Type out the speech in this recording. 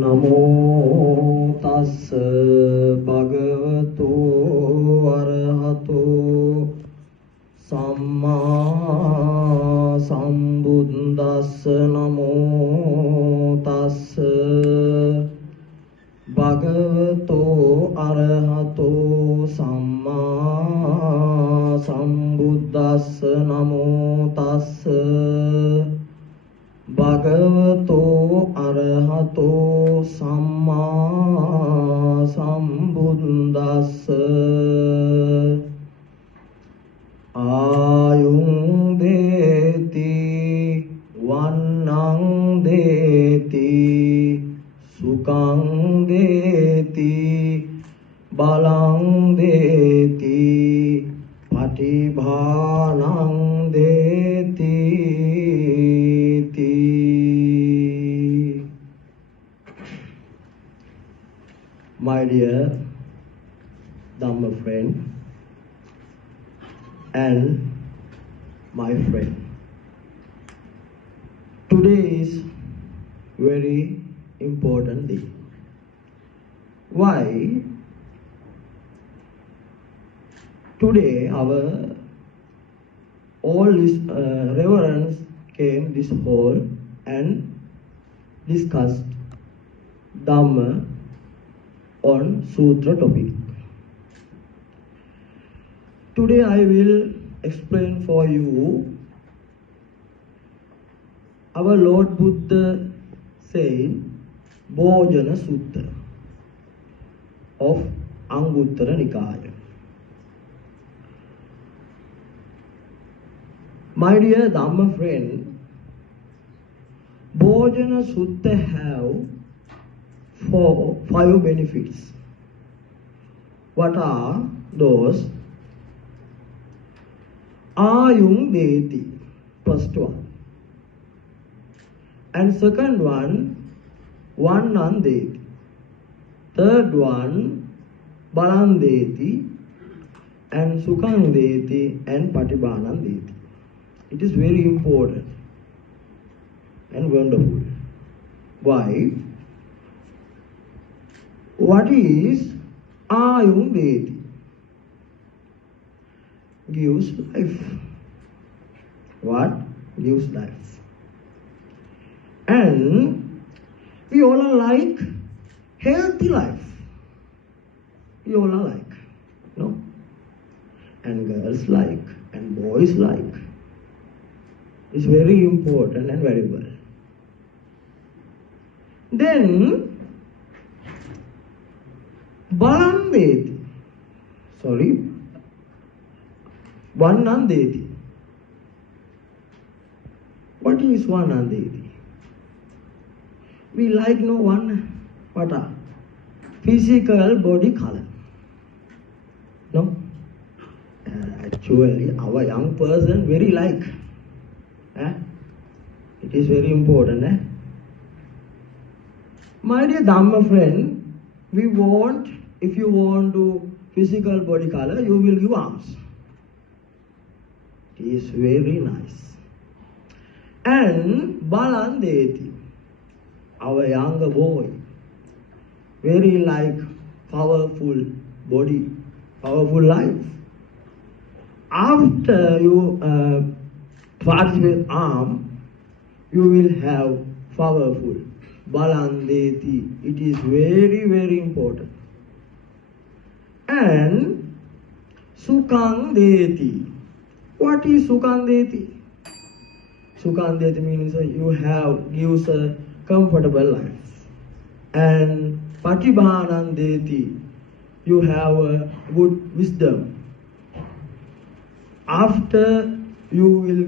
නමෝ තස්ස භගවතු අරහතෝ සම්මා සම්බුද්දස්ස නමෝ තස්ස භගවතු අරහතෝ සම්මා සම්බුද්දස්ස නමෝ තස්ස භගවතෝ අරහතෝ සම්මා සම්බුද්දස්ස ආයුං දේති වන්නං දේති සුඛං දේති බලං දේති පටිභානං දේති. My dear Dhamma friend and my friend, today is very important day. Why? Today our all this reverends came this hall and discussed Dhamma on Sutra topic. Today I will explain for you our Lord Buddha saying Bhojana Sutta of Anguttara Nikaya. My dear Dhamma friend, Bhojana Sutta have 5 benefits. What are those? Ayung deti, first one. And second one, Vannan deti. Third one, Balan deti. And Sukhang deti and Patibhanan deti. It is very important and wonderful. Why? What is Ayung deti? Gives life. What? Gives life. And we all are like healthy life. We all are like, no? And girls like, and boys like. It's very important and very well. Then Balan deti. Sorry. Vannan deti. What is Vannan deti? We like no one, what are? Physical body color. No? Actually, our young person very like. It is very important. My dear Dhamma friend, we want, if you want to physical body color, you will give arms. It is very nice. And Balan deti, our younger boy, very like powerful body, powerful life. After you participate arm, you will have powerful Balan deti. It is very, very important. And Sukhang deti. What is Sukhang deti? Sukhang deti means you have gives a comfortable life. And Patibhanan deti, you have a good wisdom. After you will